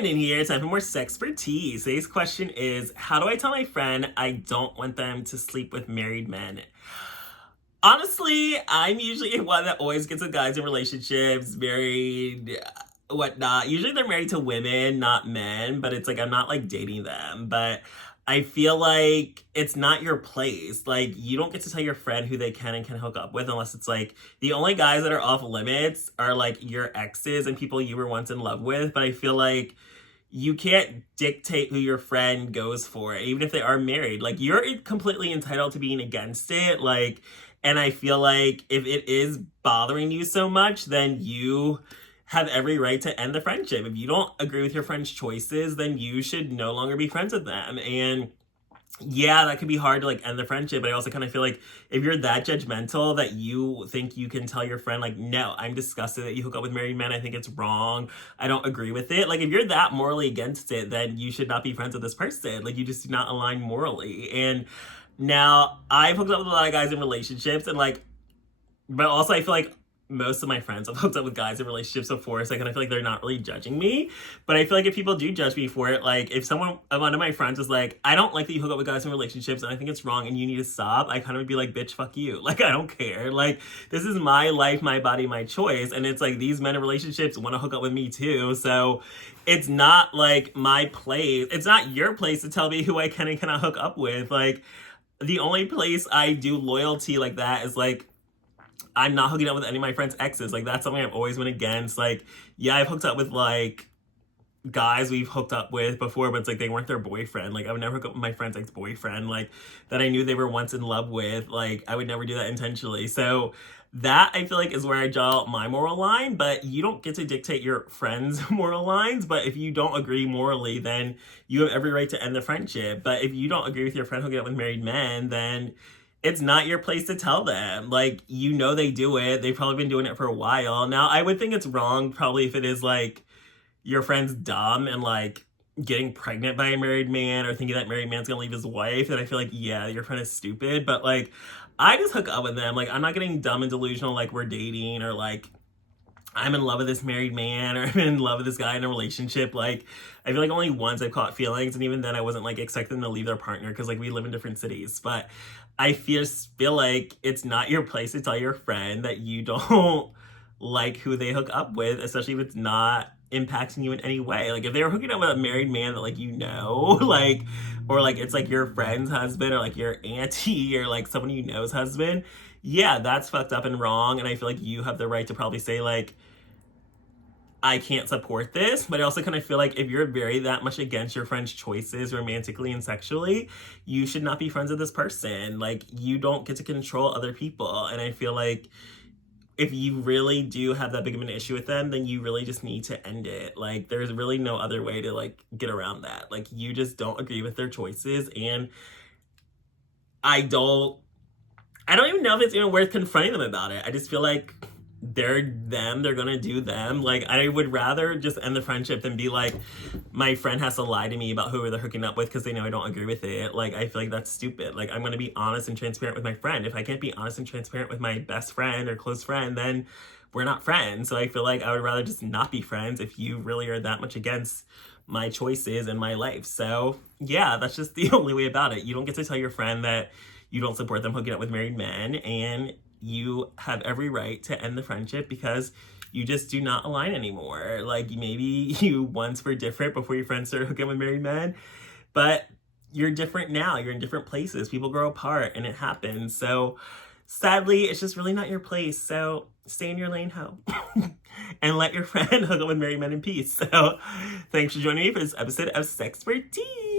Brandon here. Time for more SexxxPerTease. Today's question is, how do I tell my friend I don't want them to sleep with married men? Honestly, I'm usually one that always gets with guys in relationships, married, whatnot. Usually they're married to women, not men, but it's like I'm not like dating them. But I feel like it's not your place. Like, you don't get to tell your friend who they can and can hook up with unless it's like the only guys that are off limits are like your exes and people you were once in love with. But I feel like you can't dictate who your friend goes for, even if they are married. Like, you're completely entitled to being against it. Like, and I feel like if it is bothering you so much, then you have every right to end the friendship. If you don't agree with your friend's choices, then you should no longer be friends with them. And yeah, that could be hard to like end the friendship, but I also kind of feel like if you're that judgmental that you think you can tell your friend like, no, I'm disgusted that you hook up with married men, I think it's wrong, I don't agree with it. Like, if you're that morally against it, then you should not be friends with this person. Like, you just do not align morally. And now I've hooked up with a lot of guys in relationships, and like, but also I feel like most of my friends have hooked up with guys in relationships before, so I kind of feel like they're not really judging me. But I feel like if people do judge me for it, like if one of my friends is like, I don't like that you hook up with guys in relationships and I think it's wrong and you need to stop, I kind of would be like, bitch, fuck you. Like, I don't care. Like, this is my life, my body, my choice. And it's like, these men in relationships want to hook up with me too. So it's not like my place. It's not your place to tell me who I can and cannot hook up with. Like, the only place I do loyalty like that is like, I'm not hooking up with any of my friends' exes. Like, that's something I've always been against. Like, yeah, I've hooked up with like guys we've hooked up with before, but it's like they weren't their boyfriend. Like, I would never hook up with my friend's ex-boyfriend, like, that I knew they were once in love with. Like, I would never do that intentionally. So that, I feel like, is where I draw my moral line. But you don't get to dictate your friends' moral lines. But if you don't agree morally, then you have every right to end the friendship. But if you don't agree with your friend hooking up with married men, then it's not your place to tell them. Like, you know they do it. They've probably been doing it for a while. Now, I would think it's wrong probably if it is like your friend's dumb and like getting pregnant by a married man or thinking that married man's gonna leave his wife. And I feel like, yeah, your friend is stupid. But like, I just hook up with them. Like, I'm not getting dumb and delusional like we're dating or like I'm in love with this married man or I'm in love with this guy in a relationship. Like, I feel like only once I've caught feelings, and even then I wasn't like expecting them to leave their partner because like we live in different cities. But I feel like it's not your place to tell your friend that you don't like who they hook up with, especially if it's not impacting you in any way. Like, if they were hooking up with a married man that like you know, like, or like it's like your friend's husband or like your auntie or like someone you know's husband, yeah, that's fucked up and wrong. And I feel like you have the right to probably say like, I can't support this. But I also kind of feel like if you're very that much against your friend's choices romantically and sexually, you should not be friends with this person. Like, you don't get to control other people. And I feel like if you really do have that big of an issue with them, then you really just need to end it. Like, there's really no other way to like get around that. Like, you just don't agree with their choices. And I don't even know if it's even worth confronting them about it. I just feel like they're them, they're gonna do them. Like, I would rather just end the friendship than be like, my friend has to lie to me about who they're hooking up with because they know I don't agree with it. Like, I feel like that's stupid. Like, I'm gonna be honest and transparent with my friend. If I can't be honest and transparent with my best friend or close friend, then we're not friends. So I feel like I would rather just not be friends if you really are that much against my choices and my life. So yeah, that's just the only way about it. You don't get to tell your friend that you don't support them hooking up with married men, and you have every right to end the friendship because you just do not align anymore. Like, maybe you once were different before your friends started hooking up with married men, but you're different now. You're in different places. People grow apart and it happens. So sadly, it's just really not your place. So stay in your lane, ho. And let your friend hook up with married men in peace. So thanks for joining me for this episode of SexxxPerTease.